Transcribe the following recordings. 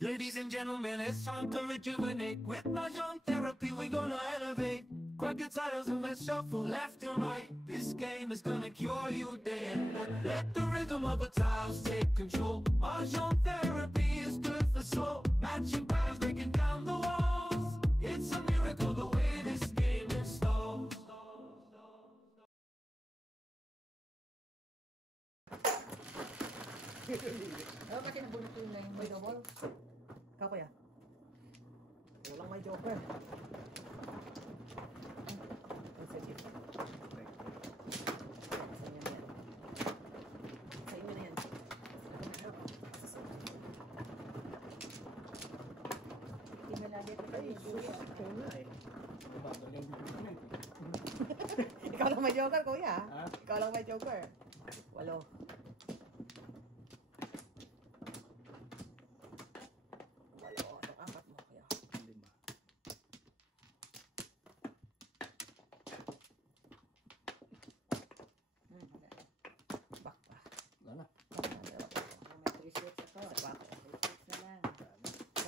Ladies and gentlemen, it's time to rejuvenate. With Mahjong therapy, we're gonna elevate. Grab your titles and let's shuffle left and right. This game is gonna cure you day and night. Let the rhythm of the tiles take control. Mahjong therapy is good for soul. Matching patterns, breaking down the walls. It's a miracle the way this game installs. Ano kasi nabunot yung line may double? Ikaw kuya? Walang may joker. Sige. Sa inyo na yan. Hindi mo lagi ito kayo. Ikaw na eh. Ikaw lang may joker kuya. Ha? Ikaw lang may joker. 8. Wala na. May 3 sets ito. 3 sets na lang.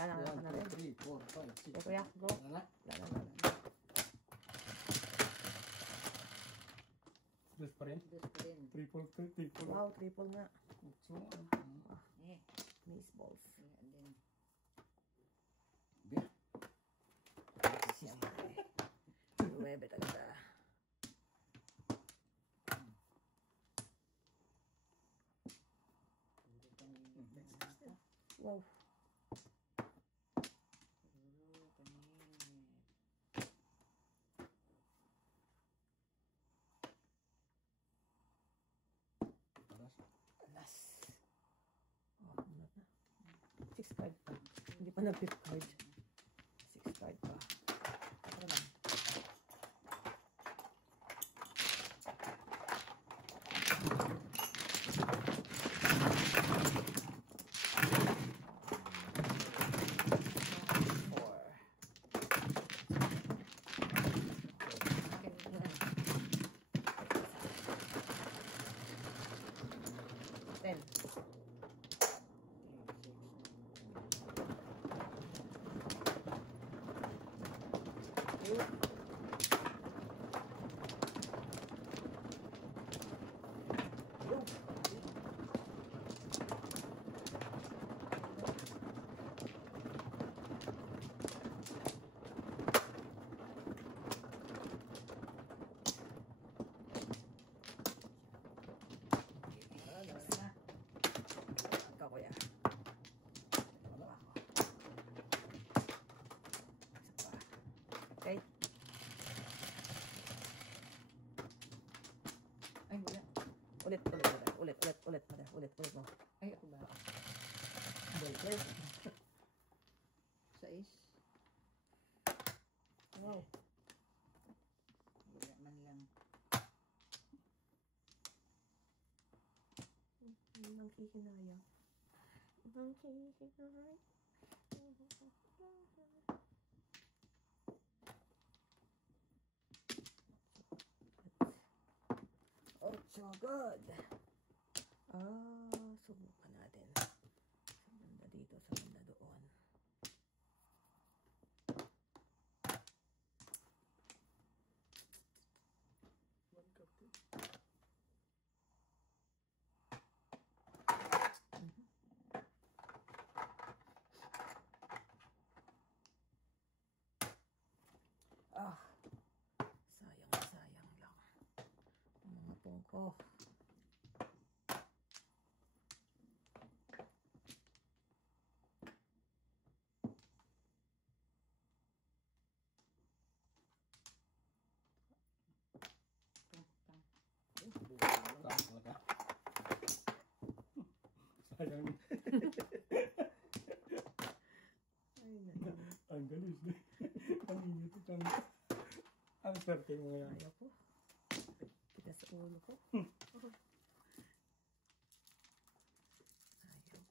Wala na rin. 3, 4, 5, 6. Okay, kuya, go. Wala na. Wala. Dos pa rin. Triple. Wow, triple nga. So, Miss balls. Biya. Siyempre. 9 talaga. Wow. Alas. Oh, ano na? 6 card pa. Hindi pa nag-5 card. 6 card pa. Ano lang. Ikaw kuya. Wala ako. Isa pa. Okay. Ay, wala. Ulit mo. Ay, ako ba? Breaker. 6. Wow. Wala man lang. Nang kikinaya. Oh, so good. Subukan natin. Sa banda dito, sa banda doon. Sayang lang. Mga pungko. Sayang. Ay, natin. Ang galis na. Ang init ito. Ang swerte mo yan. Ayaw po. Kita sa ulo ko. Ayaw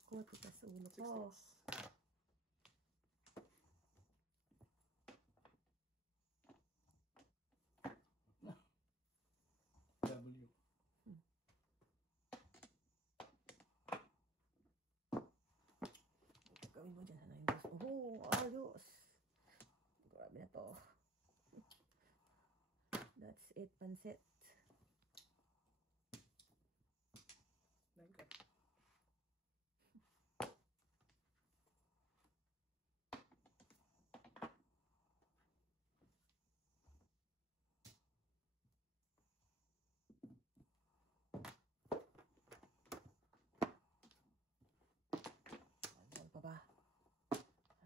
ko. Kita sa ulo ko. W. Gawin mo dyan, ano Oh, ayos. Grabe na to. That's it, pansit. One ball pa ba?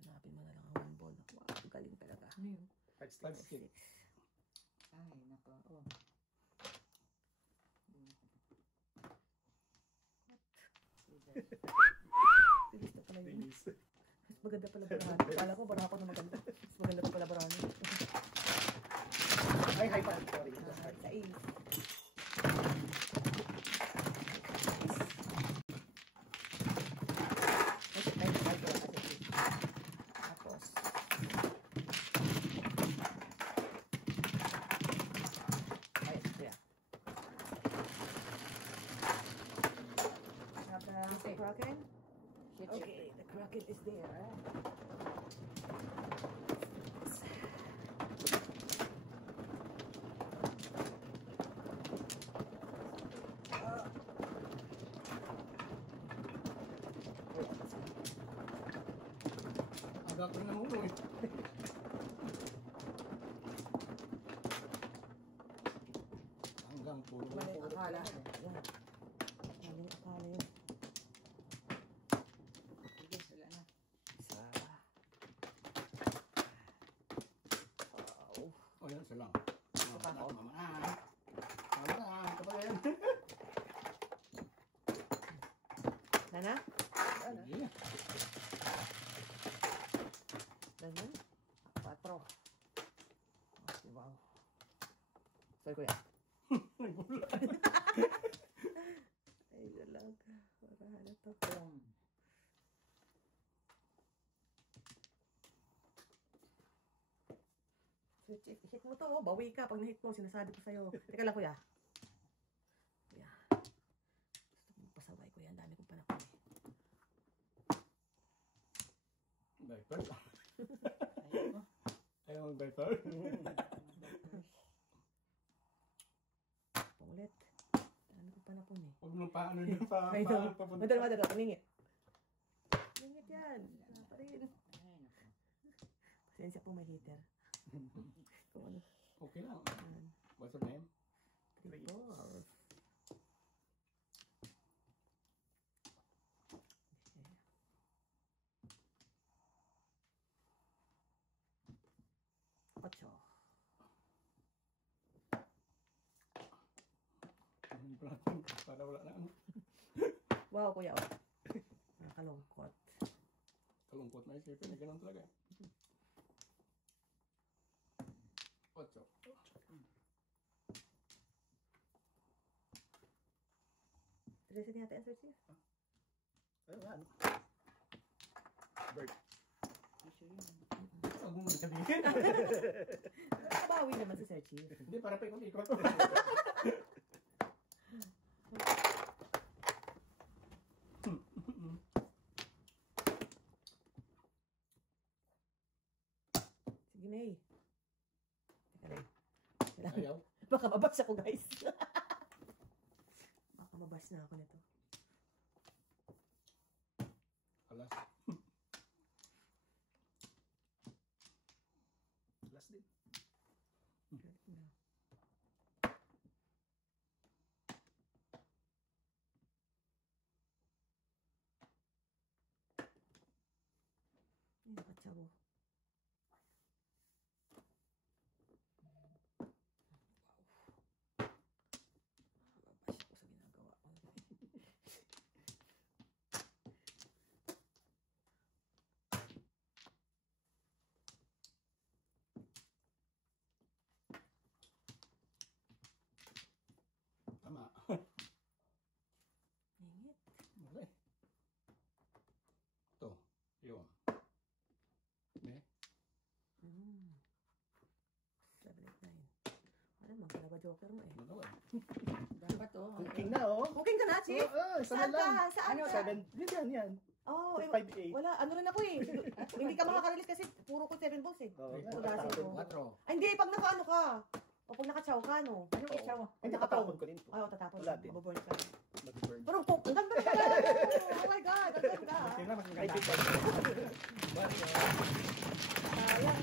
Hanapin mo na lang ang one ball. Wow, galing talaga. Ano yun? 5 stick. 6. Ay, nako. Oh. Bilis na pala yun. Bilis. Mas maganda pala barahan. Kala ko barahan ko na maganda. Mas maganda pa pala barahan. Ay, high five. Sorry. Sa ace. Tapos. Ay, kuya. Have the Kraken? Shit, Okay, the Kraken is there. Agak ko na ulo eh. Hanggang puro. Mali ang akala. Yan. Mali ang akala yun. Sige, wala na. Isa. Wow. O yan, isa lang. pa ako. Mama na. Mama na. Kapalin. Nana? Sige. Nana? 4. Okay, wow. Sorry, kuya. Ay, dalag. Para na to. Boom. Switch it. Hit mo to, oh. Bawi ka. Pag na-hit mo, sinasabi ko sa'yo. Teka lang, kuya. Kuya. Gusto kong pasaway, kuya. Ang dami kong panakon eh. Diaper. Ayun mo. Ayaw mag-diaper. Paulit. Ang dami kong panakon eh. Huwag mo pa ano yun pa. Ay, no. Papunta. Madala. Paningit. Paningit yan. Wala pa rin. Ay, nako. Pasensya po, may heater. Kung ano. Okay lang. Yan. What's your name? 3 balls. Ocho. Para wala na ano. Wow, kuya. Oh. Nakalungkot. Kalungkot na isipin. Ganun talaga. Ocho. Teresa din natin answer siya. Ay, wala ano. Bird. Issue yun. Huwag mo sabihin. Bawi naman si Sir Chief. Hindi, para pa ikot-ikot. Sige, May. Teka lang. Kailangan. Ayaw. Baka mabas ako, guys. Baka mabas na ako nito. Alas. Alas din. Ay, nakatsabo. Mabas ako sa ginagawa ko. Tama. Ingit. Okay. Ito. Yun. Ne? 7, 8, 9. Alam mo, talaga joker mo eh. Ano ba? Dapat oh. Cooking na, oh. Cooking ka na, Chief? Oo, isa na Saan lang. ka? Saan Ano, ka? 7. Yan. Oh, 5'8". wala. Ano rin ako eh. Hindi ka makaka-release kasi puro ko 7 balls eh. Oo, Puro dasin ko. 4. Ay, hindi. Pag naka-ano ka. O pag naka-chow ka, no? Ano yung isaw? Ay, nakatapon ko din po. Ay, o, tatapos. Wala din. Mabuburn ka. Mag-burn. Pero po, ang ganda pala. Oh my God, ang ganda. Sino mas Ay, maganda? Sayang.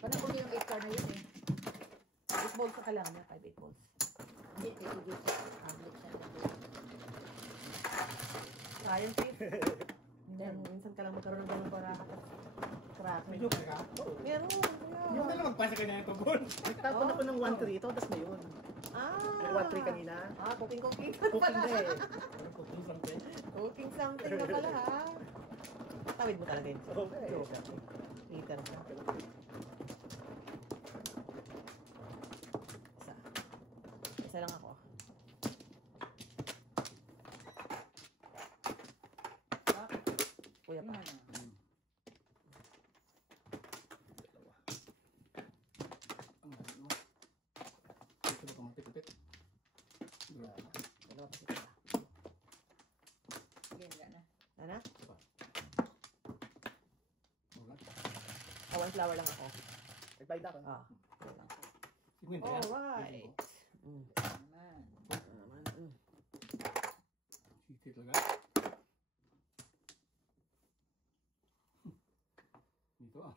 Parang kung yung 8 car na yun eh. 8 balls ka lang, 5-8 balls. Hindi, ito dito. Public siya. Sayang, sis. Then, minsan ka lang magkaroon ng ganun para track. May joker ka? Meron. Yung na lang magpasa ka na ito, Bon. Nagtapon ako ng 1-3 ito, tapos na yun. Yung 1-3 kanina. Cooking Cooking pala. na eh. Cooking something. Cooking something na pala, ha? Tawid mo talaga yun. Okay. Heater ka. Isa. Isa lang ako. Kuya Ano pa. na? Ang ano? Ito ba kumapit-pit? Dalawa pa sila. Sige, wala na. Ano? Wala. One flower lang ako. Nagbayad ako. Sigwento yan. Alright. Naman. Sisi talaga. Dito ah.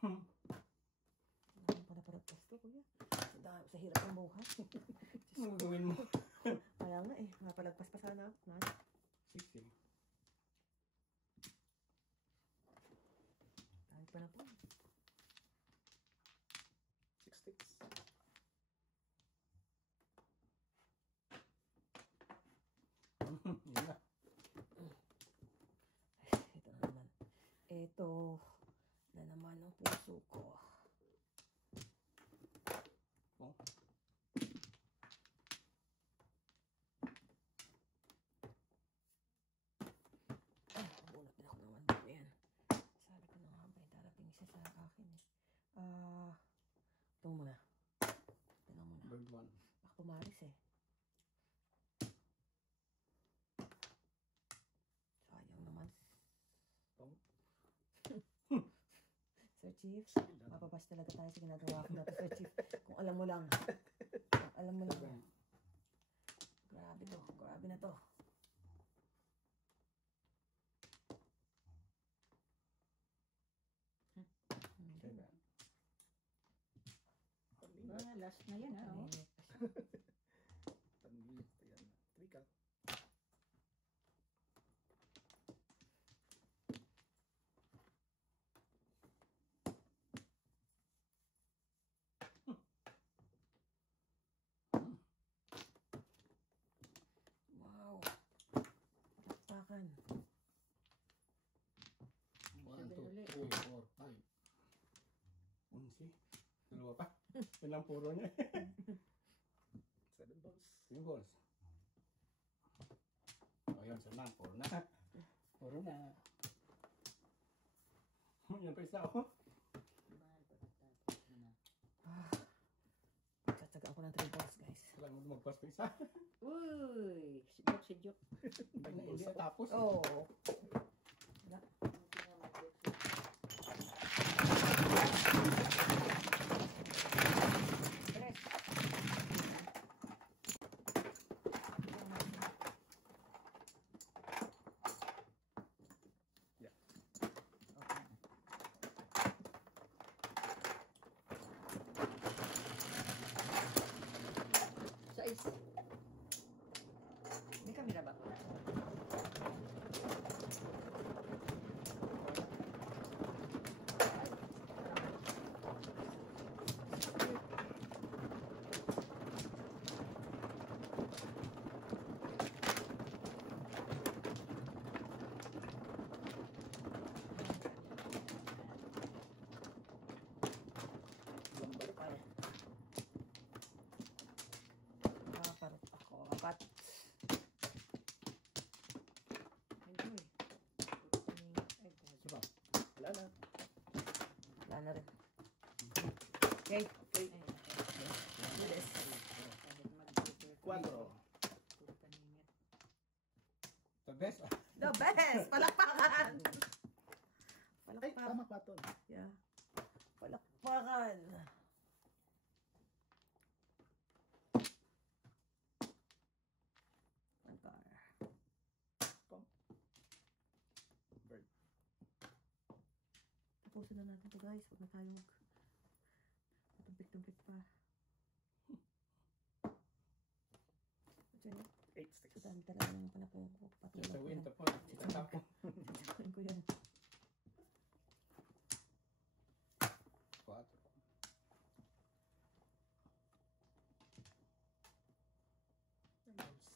Para pasto, kuya. Sa hirap ng buhay. Ano gagawin mo? Kaya nga eh. Mapalagpas pa sana ako. Sisi. Kahit pa na po. 6 sticks. Yun na. Ito na naman. Ito na naman ang puso ko. Oh. Nagulat din ako naman dito yan. Sabi ko na nga ba, darating siya sa akin eh. Ito muna. Ito muna. Bird one. Baka pumaris eh. Sayang naman. Tong. Sir Chief, mapabas talaga tayo sa ginagawa ko na to, Sir Chief. Kung alam mo lang. Kung alam mo lang. Grabe to. Grabe na to. Last na yan, ha? Oh. Pamilip. Ayan. 3 ka. Wow. Takpakan. 1, 2, 3, 4, 5. 11. Dalawa pa. Yun lang puro niya. 7 balls. Symbols. O yun, sir lang. Puro na. Puro na. Yan pa isa ako. Tsatsagaan ko ng 3 balls, guys. Kailangan mo magpas pa isa. Uy! Si Joke. Hindi isa tapos. Oh. Size. May camera ba? Parot ako. Apat. Enjoy. Isa pa. Wala na. Wala na rin. Okay. Okay. Do this. 4. The best! Palakpakan! Ay, tama pa to. Yeah. Palakpakan! One car. Bird. Tapusin na natin to guys. Huwag na tayo matumpik-tumpik pa. Diyan, 8-6. so dami talaga naman pala po. Just a win to po. Itatapon. Sasakyan ko yan. 4.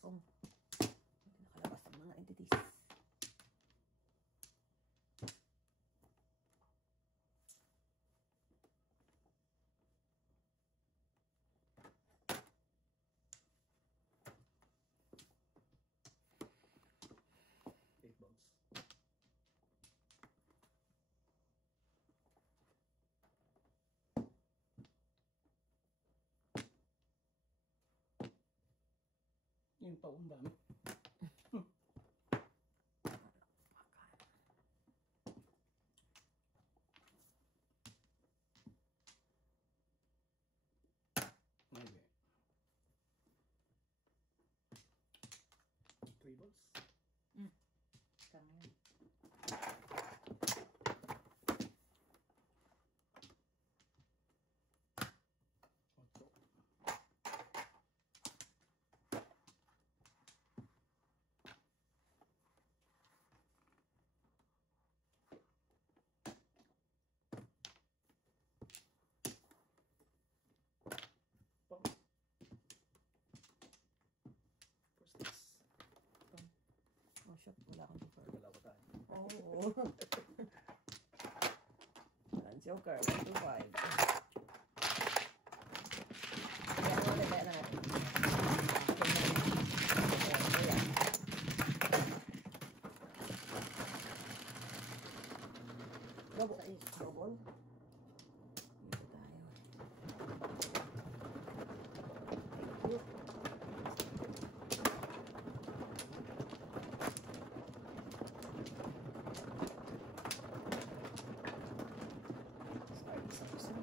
Oh. Hindi nakalabas ang mga entities. Eight balls. Yung taong dami. Okay. 3 balls. Tama yan. Ocho. Pang. First six. Oh shit, wala akong joker. Wala pa tayo. Oh. Walang joker. 1, 2, 5. Kaya na ulit, kaya na natin. Ayan. Lobo. Lobon. Dito tayo. Thank you. Sorry, sorry.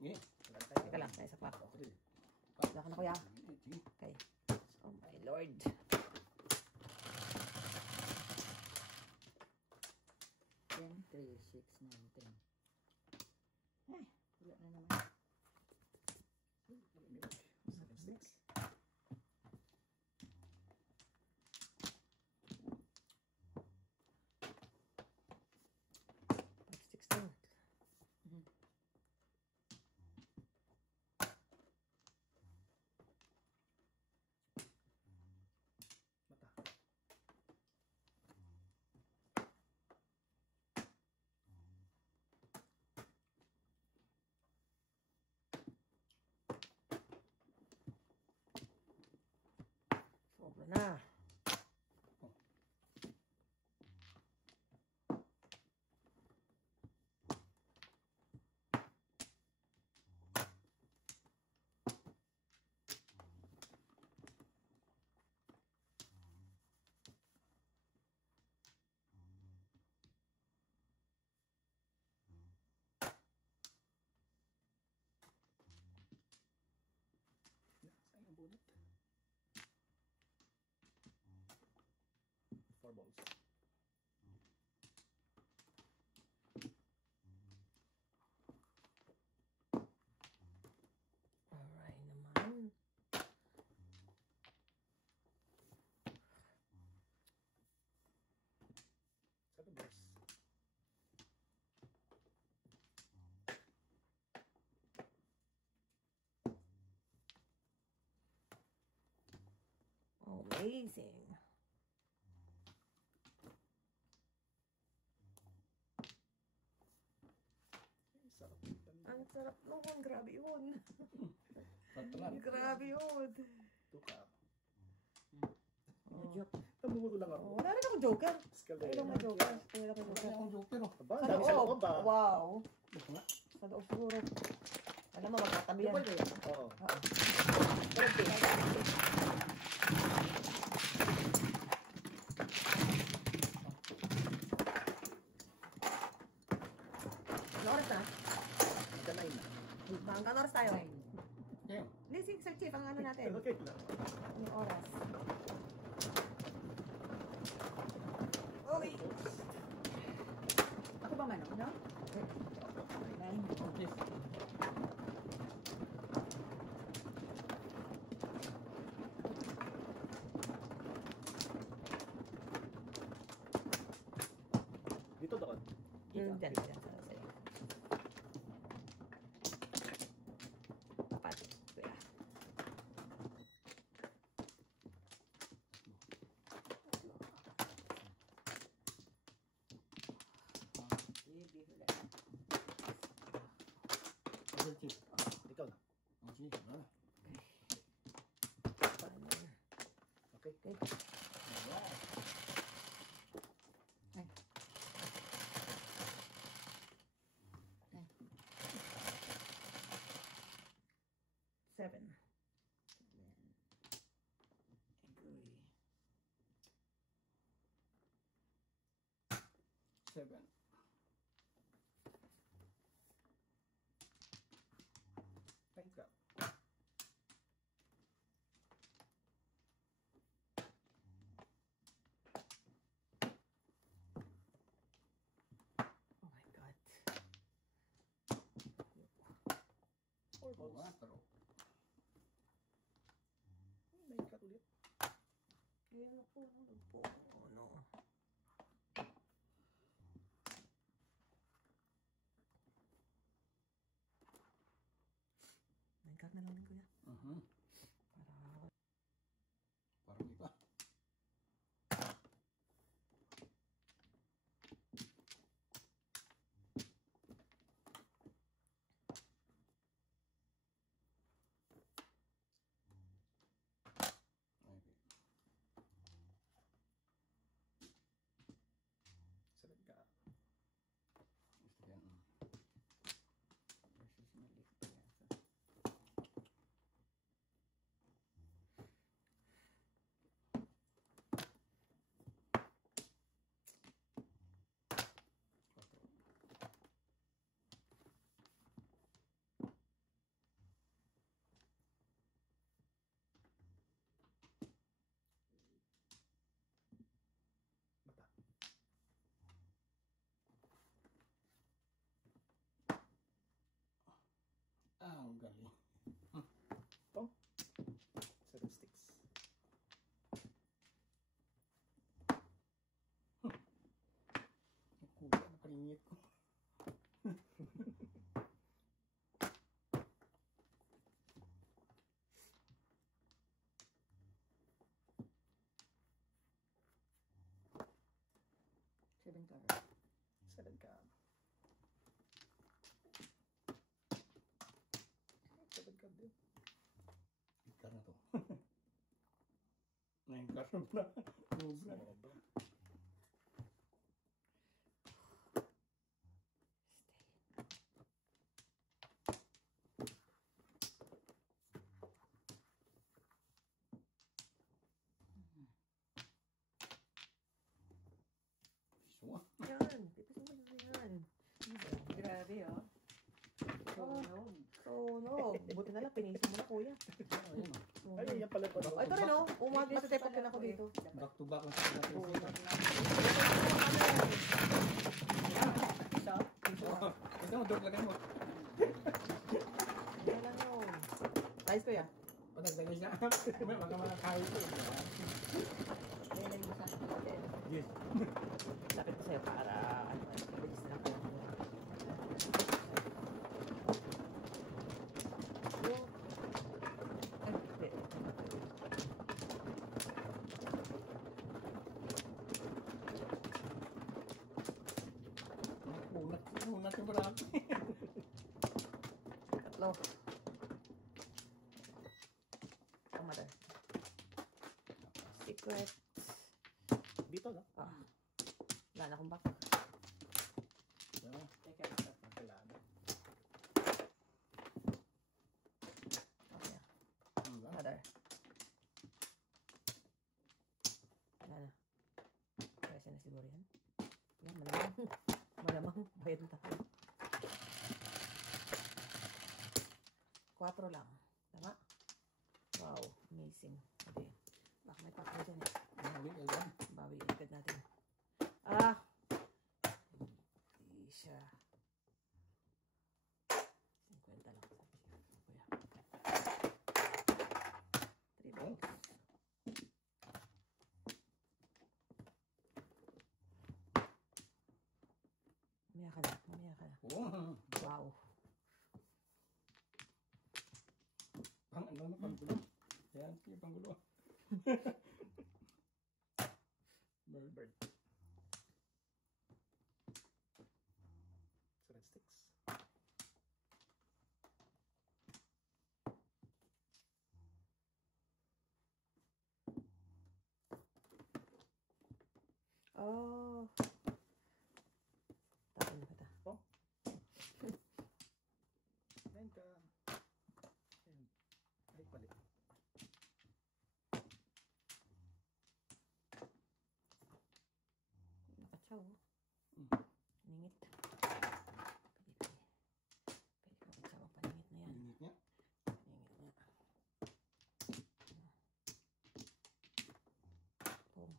Yeah. Wala tayo. Teka lang, isa pa. Three. Wala ka na kuya. Eighteen. Okay. Oh my lord. 10, 3, 6, 9, 10. Ay, wala na naman. Six. Five, 16. Mata. Sobra na. Sayang ang bunot. 4 balls. Alright naman. Seven balls. Amazing. Sarap. Ang sarap noon. Grabe yun. Patalan. Grabe yun. Tukap. Joke. Namuro lang ako. Oh, wala rin akong joker. Escalera. Kaya lang may joker. Kaya lang may Wala joker. akong joker oh. Aba, Sa dami sa loob. loob ba? Wow. Ito nga. Sa loob siguro. Alam mo, magkatabi yan. Double ba yan? Oo. Oo. Ano oras na? Kanay na. Hanggang oras tayo. Okay. Hindi, sige, Sir Chief, ang ano natin. Okay lang. Ano yung oras? Okay. Ako ba man, no? Nine. Okay. Dito doon. Dyan, dyan. Sa'yo. Apat. Kuya. Sige, wala. Okay, Chief. Ikaw na. Okay, wala na. Okay. Seven. Agree. 7. Thank you. Oh my God. Almost. 4. May cut ulit. Kaya na po. Ano? Nag-cut na lang din, kuya. Para Parang iba. Okay. Sarap ka. Gusto yan. Versus maliit pa yan. Bata. Ah, ang galing. Seven sticks. Kuya, nakalingit ko. Seven cover. Seven ka. Seven ka din. Ikar na to. Naingkar na pala. Sobra. Sobra. Piso ah. yan. Pipisin mo yan. Grabe, oh. Sunog. Sunog. Buti na lang, pinisip mo na, kuya. Ayun ah. Ay, yan pala pa. Ay, ito rin, oh. Matitepot din ako dito. Back to back lang sa natin. Sunog na. Isa. Ito mo, doon lagay mo. Yan lang yun. Ayos, kuya. Patagdagay siya. May mga kahit ito. Kailan mo sa natin. Yes. Lapit ko sa'yo para ano, bilis na ako. Yung... Ay, hindi. Unat yung marami. secret. Dito, no? Ah. Wala na akong back. Yan. Teka, ito. Kailangan. Okay. Wala. Another. Wala na. Presyo na siguro yan. Yan, malamang. Malamang. Bayad na tayo. 4 lang. Tama? Wow. Amazing. Okay. Baka may pack na dyan eh. Huli ka yan. Bawi agad natin. Ah! Hindi siya. 50 lang. Kuya. 3 balls. Mamaya ka na. Mamaya ka na. Oh, Wow. pang ano na panggulo. Yan, sige panggulo. Bird. Seven sticks. Oh. Tapos na kita. Nine ka. Ayan. Ay, mali. Nakatsaw. Mm. Ningit. Pwede ko kasama paningit na yan. Init niya. Ningit nga. Boom.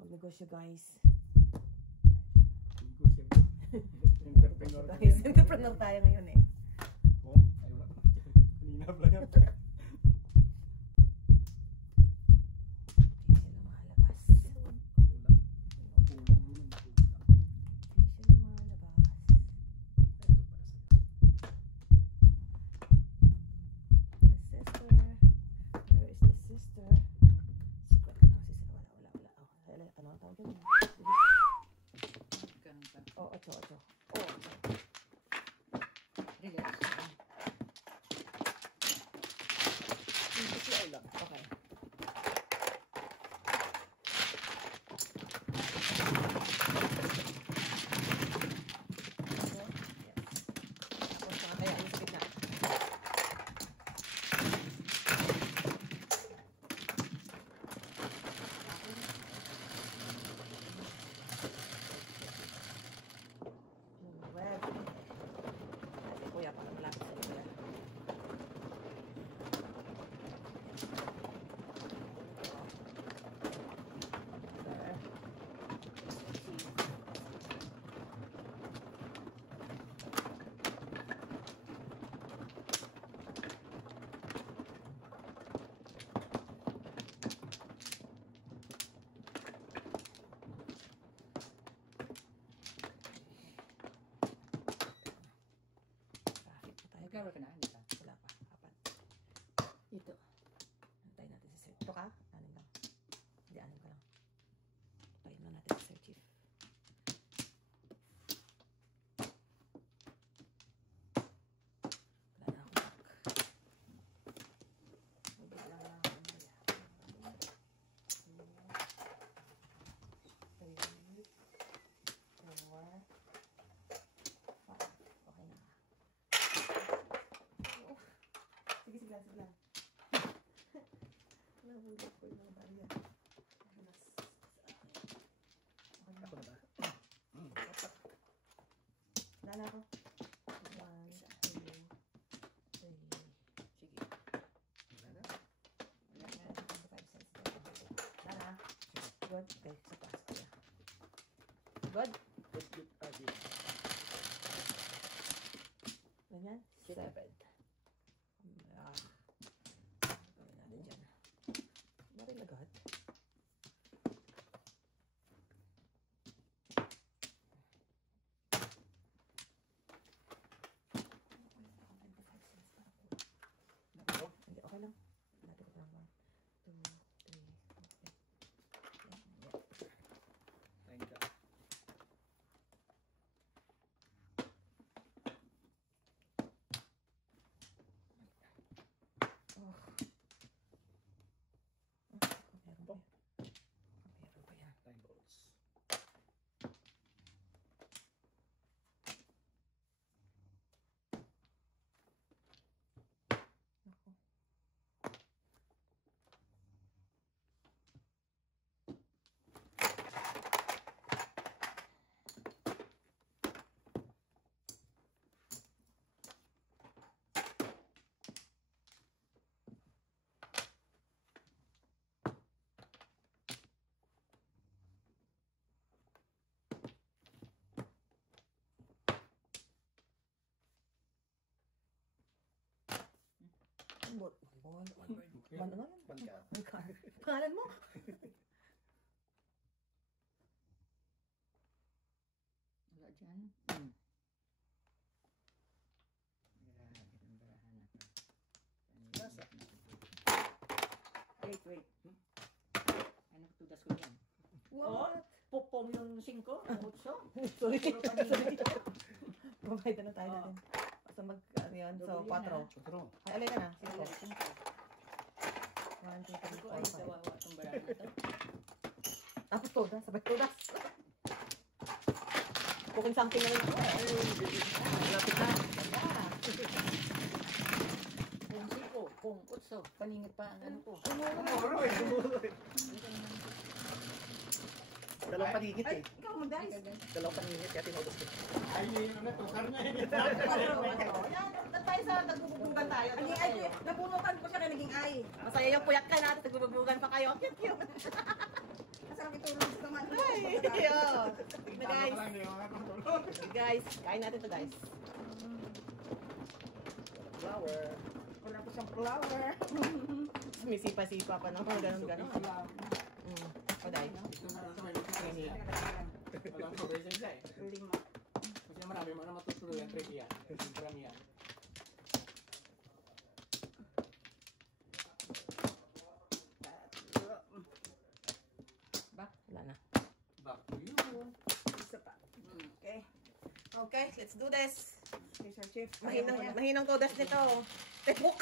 Magnegosyo guys. Entrepreneur. Guys, entrepreneur tayo ngayon eh. Oh, ayaw na. Kanina pala yan. Hindi siya lumalabas. Kulang. Kulang yun. Kulang. Hindi siya lumalabas. Ito pala sa'yo. The sister. Where is the sister? Secret na sister. Wala. Oh, ano ang tawag yun? Ganun pa. Oh, 8. Relax. Hindi siya ulam. Okay. Tapos kaya yung sa gitna. Web. Ate kuya, para malapit sa kuya. There. Traffic pa tayo. Nag-cover ka na? Hindi pa. Wala pa. 4. Ito. Antayin natin si Sir. Ito ka? 6 lang. Hindi, 6 ka lang. Antayin lang natin si Sir Chief. Wala na akong back. Mabit lang lang ako mamaya. 3, 4, 5. Okay na. Oh. Sige lang. Nahulog ko yung barya. Ako na ba? Wala na ako. 1, 2, 3. Sige. Wala na. Wala na. 25 cents. Wala na. Good. Okay, sa taas ko yan. Good. Let's get again. Ganyan. 7. Gawin natin dyan. Baril agad. Hindi, okay lang. Natin ko lang 1, 2, 3, 4. Nine ka. Oh. Bot. One word. One ano yan? One card. One card. Pangalan mo? Wala dyan. Nasa. Wait. Ay, nakatudas ko yan. What? Popom yung 5, yung 8. Sorry. Puro kanina. Provide na tayo natin. So mag, ano yun? So, Double 4. yun, Otro. Ay, alay ka na. Ay, 5. 1, 2, 3, Ako ay 4, 5. kawawa itong barang na to. Tapos todas. Sabay todas. Cooking something na rin ako. Lapit na. Kung 5, kung 8, paningit pa ang ano ko. Muro eh. Dalawang paningit Ay, eh. ikaw mag-dice. Dalawang paningit kaya tinulog ko. Ay, yun na, tukar na eh. Yan, doon tayo sa nagbubugan tayo. Naging ay, nabunutan ko siya na naging ay. Masaya yung puyat ka natin, nagbubugan pa kayo. Cute. Masarap itulog sa naman. Ay, yun. Na guys, Tama lang, di ba? Tutulog. guys, kain natin to guys. Flower. Wala ko siyang flower. May sipa-sipa pa naman, ganun-ganun. O dahil. Ito na sa may nagsisigay niya. Walang progression siya eh. 5. Kasi marami mo na matutuloy ang trivia. Marami yan. Wala na. Back to you. Isa pa. Okay. Okay, let's do this. Okay, Sir Chief. Mahinang todas nito. Tebok.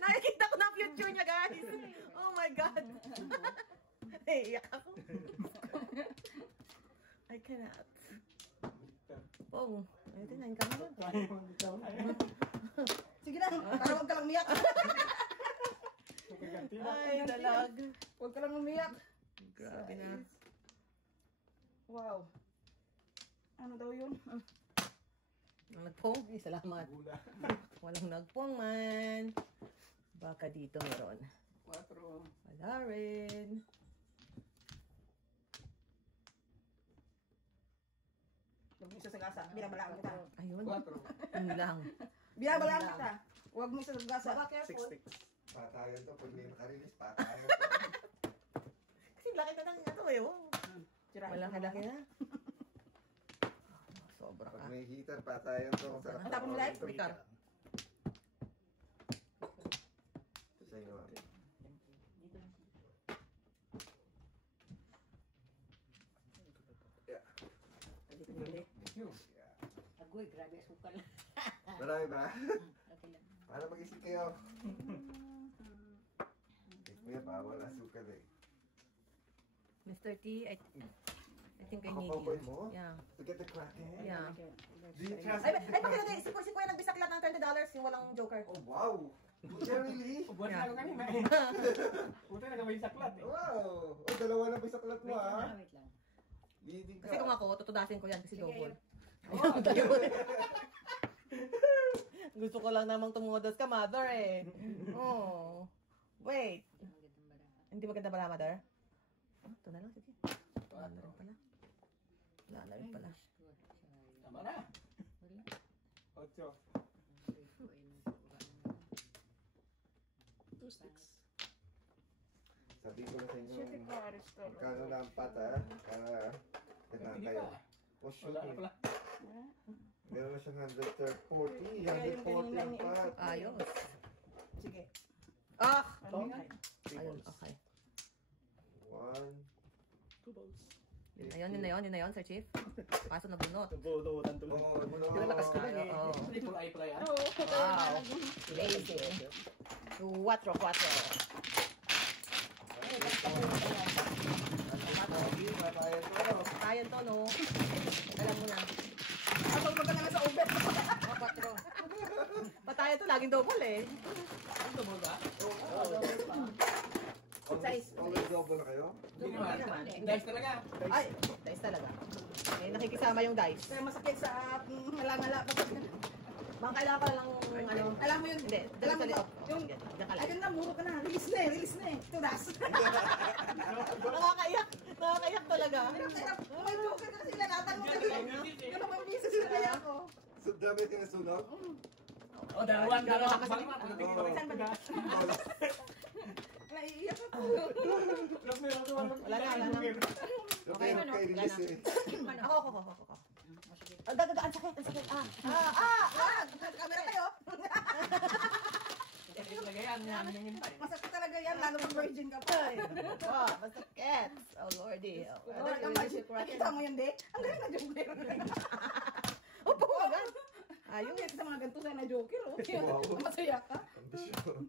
Nakikita ko na ang future niya, guys. Oh my God. Iyak ako. I cannot. Pong, ito na yung camera. Sige na, para huwag ka lang umiyak. Ay, dalag. Huwag ka lang umiyak. Grabe na. Wow. Ano daw yun? Nagpong? Ay, salamat. Bula. Walang nagpong man. Baka dito meron. 4. Wala rin. Huwag mo isa sa gasa. Binabalaan kita. Ayun. 4. Yun lang. Binabalaan kita. Huwag mo isa sa gasa. Six sticks. Patayan to, pag may nakarilis, patayan to. Kasi laki na lang ito eh. Oh. Sirain Wala ko ka na. laki na. Sobra Pag ka. may heater, patayan to. Ang sarap. Tapon mo light? Ricard. Ito sa inyo. Dito lang. Agoy, grabe asukal. Marami ba? Okay lang. Para mag-isip kayo. Kuya, bawal asukal eh. Mr. T, I think I Ako need pa you. mo? Yeah. To get the crack eh? Yeah. Do you trust Ay, bakit hindi? Si Kuya nagbisaklat ng $20 yung walang joker. Oh, wow! Yeah, really? Buwan na ako kanina eh. Buti na gawin saklat eh. Wow! Oh, dalawa na bisaklat mo ah. Wait lang. Leading ka. Kasi kung ako, tutudasin ko yan kasi Sige. double. Oh, Gusto ko lang namang tumudos ka, mother eh. Oh. Wait. Ang gandang barang. Hindi maganda pala, mother? Oh, ito na lang, sige. Wala na rin pala. Wala na rin pala. Tama na. Wala. 8. Two sticks. Sabi ko na sa inyo, Shit, ikaw, Aristo. magkano na ang pata para tinang Hindi kayo. pa. Oh, shoot Wala na eh. pala. Meron na siyang 140. Kaya yung 140 ang kanina pat. Ayos. Sige. Ah! Ano yun? Ayun, okay. 1. Two balls. Yun na yun, Sir Chief. Kaso nabunot. Nabunutan tuloy. Oh, no. Kinalakas ko lang eh. Oo. Hindi pula ay pula yan. Wow. Lazy. 4. Patayan to. Tayo to, no? Alam mo na. Asal mo ka naman sa uber. 4. Patayo to, laging double eh. Ang double ba? Always double na kayo? Hindi naman. Dice talaga. Ay, dice talaga. Eh, nakikisama yung dice. Kaya masakit sa ngala-ngala. Mga kailangan pala lang, ano, Alam mo yun. hindi, Alam mo dali yun. yung, Ayun na, muro ka na. Release na eh. Release na eh. Tudas. nakakaiyak talaga. May joker ka sila. Natanong ka sila. Ganun ang bisis na kaya ko. So Dami yung nasunog. O, dalawa kasi Oo. Naiiyak ako. Wala na, wala na. Okay, ano? kay release eh. Ako. Ang sakit, ang sakit. Camera kayo. Masakit talaga yan, lalo kung virgin ka pa. Masakit. Oh, Lordy. Nakita mo yun, de? Ang galing na joker. Opo, agad. Ayun, yan sa mga ganito sa na joker. Wow. Masaya ka. Ambisyon.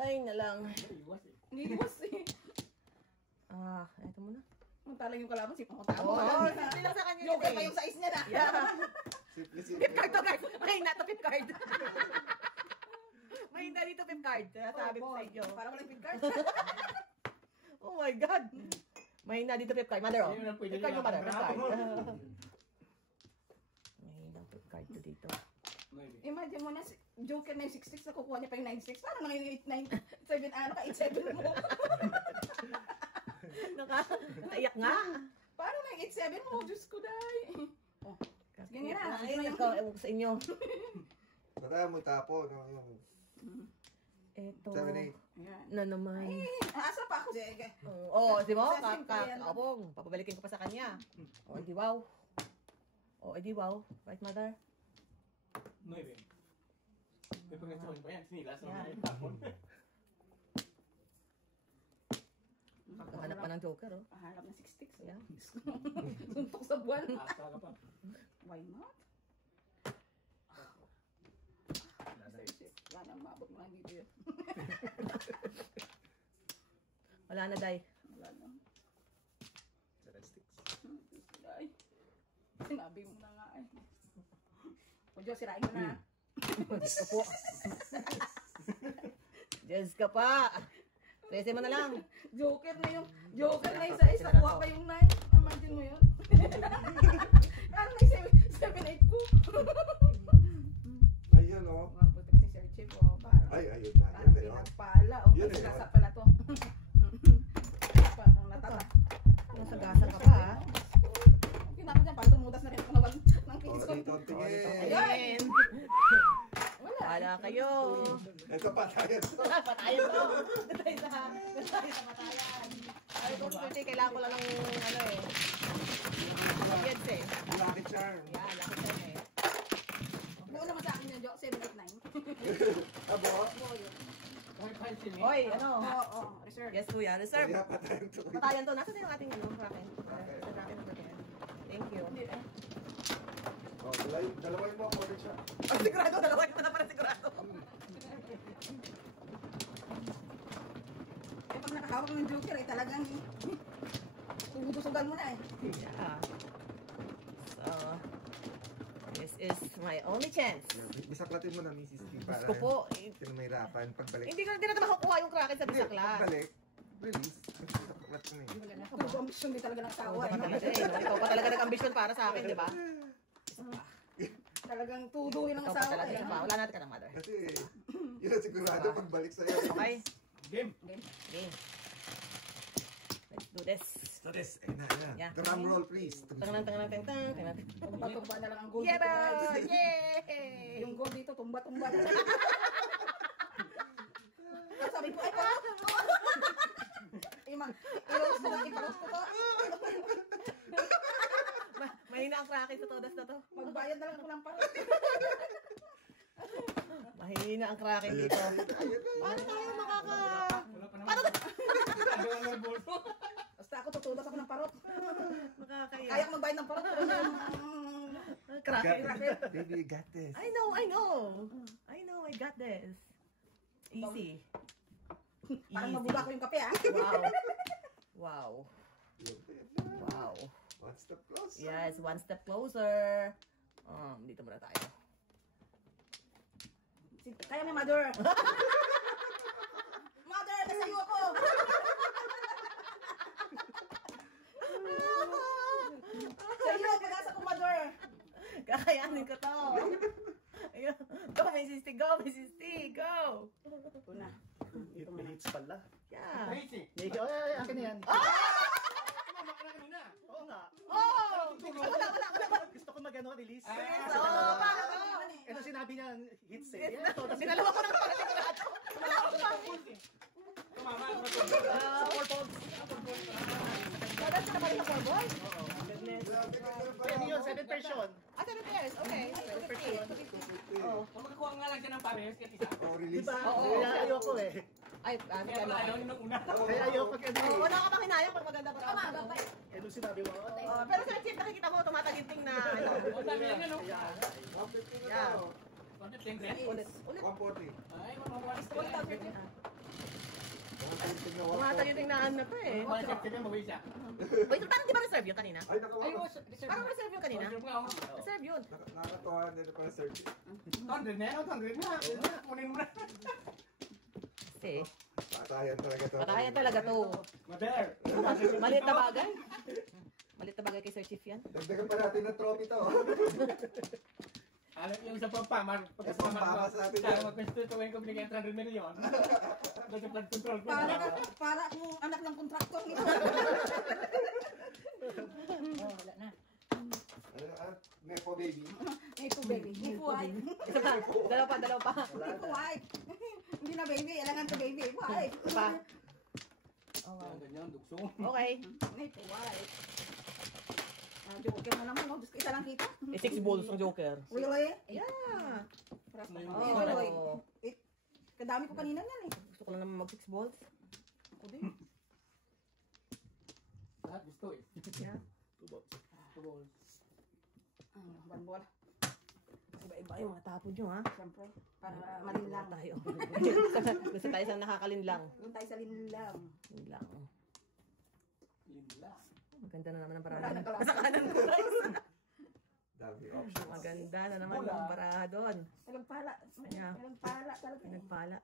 Ay, na lang. Hindi iwas eh. Ito muna. Mantalang yung kalaban, si Pangutabo. Hindi lang sa kanya. Joker pa yung size niya na. Yeah. Simple, Pip card simple. to, guys. Mahina to, pip card. Mahina dito, pip card. Sabi ko sa inyo. Para walang pin card. Oh my God. Mahina dito, pip card. Mother, oh. Pip card yung mother. Pip card. Mahina pip card to dito. Imagine mo na, joker na yung 6-6, nakukuha niya pa yung 9-6. Parang nang yung 8-9, 7, ano ka, 8-7 mo. Naiyak nga. Parang nang 8-7 mo, Diyos ko, day. Ganyan na. Ayun, ikaw, ewan ko sa inyo. Baka mo tapo, no? Yung Ito. 7-8. Ayan. Na naman. Asa pa ako, sige. Di ba? Session ko yan. Kakabong. Papabalikin ko pa sa kanya. Edi wow. Edi wow. Right, mother? 9. May pagkatsuhin pa yan. Sinilas Yan. naman yung tapon. Hanap pa ng joker, oh. Paharap na 6-6. Yeah. Suntok sa buwan. Asa ka pa. Why not? Wala nang mabot mo lang dito yun. Wala na, Day. Wala na. Ay. Sinabi mo na nga eh. O Diyos, sirain mo na. Diyos ka po. Diyos ka pa. 13 mo na lang. Joker na yung size. Nakuha pa yung 9. Imagine mo yun. Ano na yung 7-8 ko. Ayun, oh. Mabuti kasi Sir Chip, oh. Parang Ayun na. Yun na yun. pinagpala, oh. Yun eh, Nasa oh. pala to. Parang natata. Nasagasan ka pa, ha? Kinaka dyan, parang tumudas na rin ako naman ng Oh, kinis ko. dito, tingin. Ayan. Wala. Wala kayo. Ito pa tayo. Patayan to. Patay sa patayan. Ay, kung kasi kailangan ko lang ng ano eh. Kids eh. Lucky charm. Yan, lakot na eh. Buo naman sa akin yun, Jo. 7-8-9. Abo. Hoy, ano? Oo, reserve. Yes, kuya. Reserve. Kaya pa tayo ito. Patayan to. Nasaan yung ating ano? Raken. Sa raken ng patayan. Thank you. Hindi eh. Oh, dalawin mo ako siya. Oh, sigurado. Dalawa ito na para sigurado. Eh, pag nakahawak ng Joker, eh, talagang tusugal mo na eh. Yeah. So, this is my only chance. Bisaklatin mo na, Mrs. P. Para Gusto po. hindi na mahirapan. Pagbalik. Hindi natin makukuha yung kraken sa bisakla. Pagbalik. Release. Bisaklat mo na eh. Tulo ambisyon din talaga ng tao. Oo, eh. talaga eh. Ikaw pa talaga nag-ambisyon para sa akin, di ba? Talagang tuduhin ng Ikaw pa asawa talaga. eh. Diba? Wala natin ka ng mother. Kasi, yun ang sigurado pagbalik sa'yo. Okay? Game. Game. Let's do this. So this, ayun Yeah. na. Drum roll, please. Tangan. Tumba-tumba na lang ang gold Yeah, dito, ba? guys. Yay! Yung gold dito, tumba-tumba. Sabi ko, ay, i-rose mo, i-rose ko to. Mahina ang kraken sa todas na to. Magbayad na lang ako ng parang. Mahina ang kraken dito. Paano tayo makaka... Wala pa naman. Dalawa ng bolso. Basta ako tutudas ako ng parot. Makakaya. Kaya ko magbayad ng parot. Kraken. Baby, you got this. I know. I got this. Easy. Parang mabuga ko yung kape, ah. Wow. Wow. One step closer. Yes, one step closer. Dito muna tayo. Kaya mo, mother. Mother, nasayo ako. Sa'yo, pag-asa ko, mother. Kakayanin ko to. Ayun. Go, Mrs. T. Go, Mrs. T. Go. Ito na. May hits pala. Yeah. Crazy. Ikaw, ay, akin na yan. Tumama ka na kanina. Oo nga. Oh! Wala. Gusto ko mag-ano, release. Oh, bakit sinabi niya, hit sale. Yan, so, Sinalawa ko ng para sigurado. tumama ako na to. Four balls. Dapat ka na ba rin sa four balls? Oo. Goodness. Pwede yun, 7 person. Ah, 7 pairs. Okay. 250. Oo. Kung magkuha nga lang siya ng pares, kahit isa. Oh, release. Diba? Oo. Kaya ayoko eh. Ay, Kaya pala ayaw niyo nung una. Kaya ayoko pag ano. Wala ka bang hinayang pag maganda pa. Umaga pa eh. Eh, nung sinabi mo, Pero sa chip nakikita mo, tumataginting na ano. O, sabi yan, ano? 150 na Yeah. daw. Bakit 10 cents? Ulit. 140. Ay, mamawalis ka Ulit lang. ang chip. 150 na 140. Tumataginting na ano pa eh. Mamawalis ka lang, mawis siya. Wait, parang di ba reserve yun kanina? Ay, nakawa. Parang reserve yun kanina? Order mo nga ako. Reserve yun. Nakakatawa na rin para sir. 100 na yan, 100 na. Kunin mo na. Kasi, Patayan talaga to. patayan talaga to. Mother. Maliit na bagay. Maliit na bagay kay Sir Chief yan. Dagdagan pa natin ng trophy to. Alam yung isang pampamar, Pampamas natin siya yan. mag-constituent ko binigyan 300 million. Kasi flood control ko. Para akong anak ng kontraktor nito. Oh, wala na. Nepo baby. Ito baby. Ito ay. Isa pa. Dalawa pa. Ito ay. Hindi na baby. Kailangan to baby. Ito ay. Isa pa. Ang ganyan, dukso. Okay. Ito ay. Joker mo naman, no? Gusto isa lang kita. 6 balls ang Joker. Really? Yeah. Oh. Kadami ko kanina yan eh. Gusto ko lang naman mag 6 balls. Ako din. Lahat gusto eh. Yeah. 2 balls. One ball. Iba-iba yung mga tapon nyo, ha? Siyempre. Para malinlang. Tayo. Gusto tayo sa nakakalinlang. Doon tayo sa linlang. Linlang. Linla. Maganda na naman ang Wala baraha. na Nasa kanan ko, guys. Dami options. Maganda na naman ang baraha doon. Walang pala. Kanya. Walang pala talaga. Pinagpala.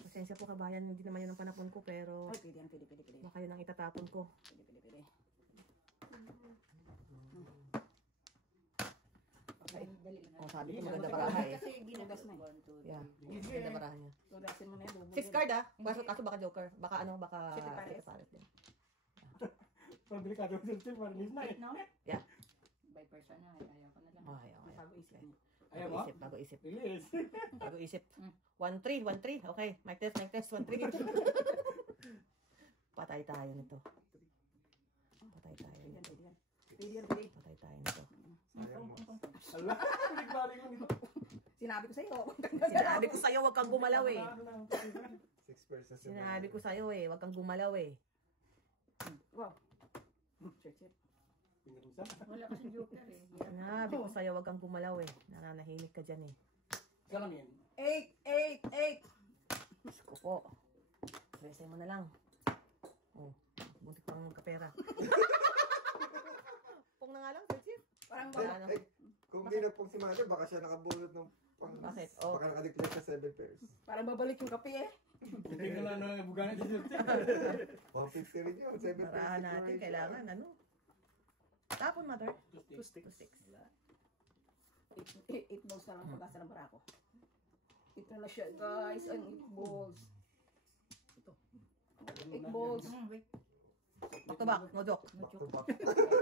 Pasensya po kabayan, hindi naman yun ang panapon ko, pero Ay, pwede yan. Pwede. baka yun ang itatapon ko. Pwede. Dali lang. Oh, sabi ko maganda baraha eh. Kasi ginugas na eh. 1, 2, 3. Yeah, maganda baraha niya. Tugasin mo na yan. 6 card ah. Kaso baka Joker. Baka ano, baka City Pares. City Pares din. Parang delikado yung silsil, parang live na eh. No? Yeah. By person na, ayaw ko na lang. Okay. Bago isip mo. Ayaw mo? Bago isip. Release. Bago isip. 1-3. Okay. Mic test. 1-3. Patay tayo nito. Patay tayo nito. Patay tayo nito. Sayang mo. Ala, balik-balik mo nito. Sinabi ko sa'yo. Sinabi ko sa'yo, huwag kang gumalaw eh. 6 persons. Sinabi ko sa'yo eh, huwag kang gumalaw eh. Wow. Shit. Pinarusa. Wala kasi joker eh. Sinabi ko sa'yo, huwag kang gumalaw eh. Nananahimik ka dyan eh. Salamin. 8. Diyos ko po. Resay mo na lang. Oh, buntik pang magkapera. Pong na nga lang, Sir Chief. Parang Wala na. Kung di na pong si Mother, baka siya nakabulot ng pang... Bakit? Oh. Baka nakadeclare sa 7 pairs. Parang babalik yung kape eh. Hindi ko na ano, buganan si silsil. 150 rin yun. 7 pairs. Parahan natin, kailangan ano. Tapon, mother. 2 sticks. 2 sticks. 8 balls na lang pag-asa ng barako. Ito na siya guys, ang 8 balls. Ito. 8 balls. Back to back, no joke. Back to back.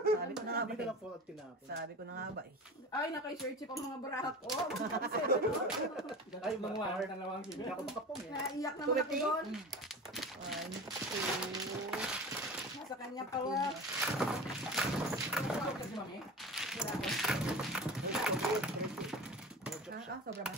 Sabi ko na nga ba Dito eh. lang po at tinapon. Sabi ko na nga ba eh. Ay, naka-search pa mga barako. Ay, mga wire na lawang sila. Ako makapong eh. Naiyak naman ako 250? doon. 1, 2. Nasa kanya pala. Ako kasi mami. Sobra ba?